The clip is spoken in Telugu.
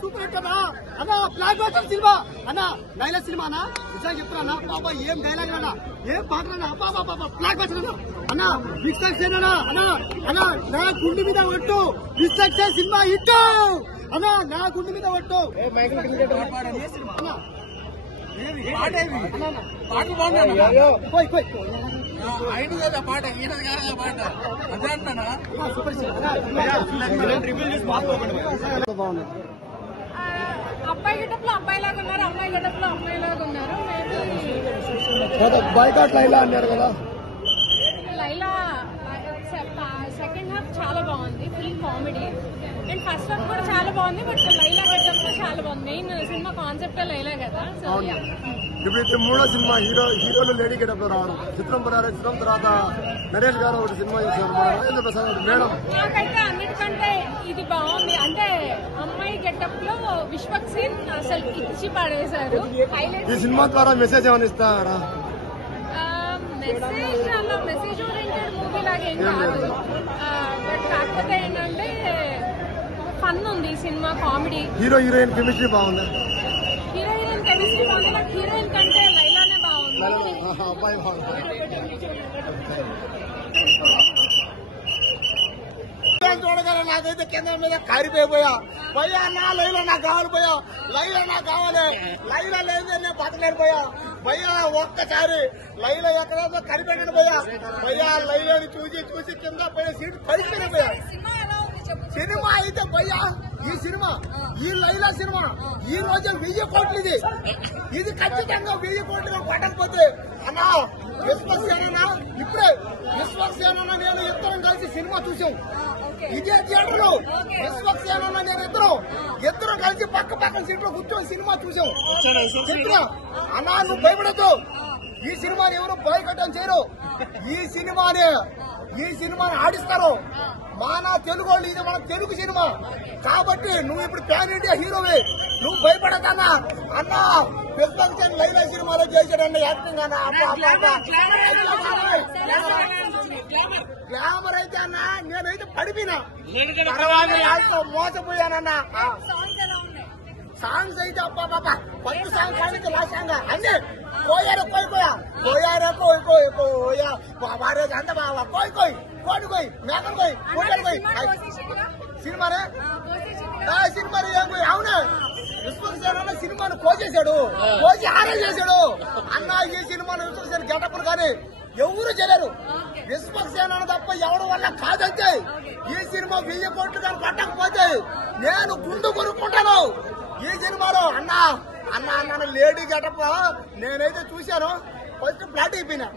సూపర్ హిట్ అన్నా అన్న బ్లాక్ బస్టర్ సినిమా అన్న నైలా సినిమా అన్న నిజంగా చెప్తున్నా బాబా ఏం డైలాగ్ అన్నా ఏం పాటలన్నా బాబా బాబా బ్లాక్ బస్టర్ అన్న విశ్వక్సేన్ అన్న అన్న అన్న నా గుండె మీద ఒట్టు విశ్వక్సేన్ సినిమా హిట్ అన్న నా గుండె మీద ఒట్టు పాటలు బాగున్నాయి పోయి పోయి అయిన కదా పాట ఈయన గారు పాట అదే అంటానా బాగుంది అబ్బాయి గెటప్లో అబ్బాయిలాగా ఉన్నారు, అమ్మాయి గెటప్లో అమ్మాయిలాగా ఉన్నారు. బాయ్కాట్ లైలా అన్నారు కదా. లైలా సెకండ్ హాఫ్ చాలా బాగుంది, full comedy. And first half కూడా చాలా బాగుంది, బట్ లైలా గెటప్ లో చాలా బాగుంది. మెయిన్ సినిమా కాన్సెప్ట్ లైలా కదా. సో ఇప్పుడు మూడో సినిమా హీరోలు లేడీ గెటప్ లో రావడం చిత్రం చిత్రం తర్వాత నరేష్ గారు ఒకటి సినిమా చేశారు మేడం. నాకైతే అన్నిటికంటే ఇది బాగుంది. అంటే అమ్మాయి గెటప్ లో విశ్వక్సేన్ అసలు ఇచ్చి పడేశారు. ఈ సినిమా ద్వారా మెసేజ్ ఏమైనా ఇస్తారా? మెసేజ్ అలా మెసేజ్ ఓరియంటెడ్ మూవీ లాగా ఏం కాదు. బట్ కాకపోతే ఏంటంటే ఫన్ ఉంది ఈ cinema, comedy. Hero heroine chemistry బాగుంది. హీరో హీరోయిన్ కెమిస్ట్రీ బాగుంది, బట్ హీరోయిన్ కంటే లైలానే బాగుంది. అబ్బాయి చూడగానే నాకైతే కింద మీద కారిపోయిపోయా. పోయా అన్న లైలా నాకు కావాలి, పోయా లైలా నాకు కావాలి, లైలా లేదు నేను బతలేను పోయా. భయ్యా ఒక్కసారి లైలా ఎక్కడో కనిపెట్టాను పోయా. భయ్యా లైలాని చూసి చూసి కింద పోయా, సీట్ పైకి పోయా. సినిమా అయితే భయ్యా ఈ సినిమా ఈ లైలా సినిమా ఈ రోజు 1000 కోట్లు ఇది ఖచ్చితంగా 1000 కోట్లు పడకపోతే అన్నా విశ్వక్సేన ఇప్పుడే విశ్వక్సేన నేను ఇద్దరం కలిసి సినిమా చూసాం. ఇదే థియేటర్ లో విశ్వక్సేన నేను ఇద్దరం కలిసి పక్క పక్కన సీట్లో కూర్చొని సినిమా చూసాం. చెప్పినా అన్నా నువ్వు భయపడద్దు, ఈ సినిమాని ఎవరు బాయ్కాట్ చేయరు. ఈ సినిమాని ఆడిస్తారు. మన తెలుగు వాళ్ళు, ఇది మన తెలుగు సినిమా కాబట్టి నువ్వు ఇప్పుడు ప్యాన్ ఇండియా హీరోవి, నువ్వు భయపడకన్నా. అన్నా విశ్వక్సేన్ లైలా సినిమాలో చేశాడన్న యాక్టింగ్ అన్న గ్లామర్ అయితే అన్నా నేనైతే పడిపోయినా. తర్వాత మోసపోయానన్నా. సాంగ్స్ అయితే అబ్బా బాబా ఫస్ట్ సాంగ్ కానీ లాస్ట్ సాంగ్ అన్నీ కోయారు కోయారు కోయా బాబారే అంత బాబా కోయి మేకలు కోయి సినిమానే సినిమాని అవునే విశ్వక్సేన్ అన్న సినిమాను కోసేశాడు, కోసి ఆరే చేశాడు. అన్న ఈ సినిమాను విశ్వక్సేన్ గెటప్పుడు కానీ ఎవరు చేయలేరు. విశ్వక్సేన్ అన్న తప్ప ఎవరి వల్ల కాదంటే ఈ సినిమా 1000 కోట్లు కానీ పట్టకపోతే నేను గుండు కొనుక్కుంటాను ఈ సినిమాలో. అన్న లేడీ గెటప్ నేనైతే చూశాను, ఫస్ట్ ఫ్లాట్ అయిపోయినా.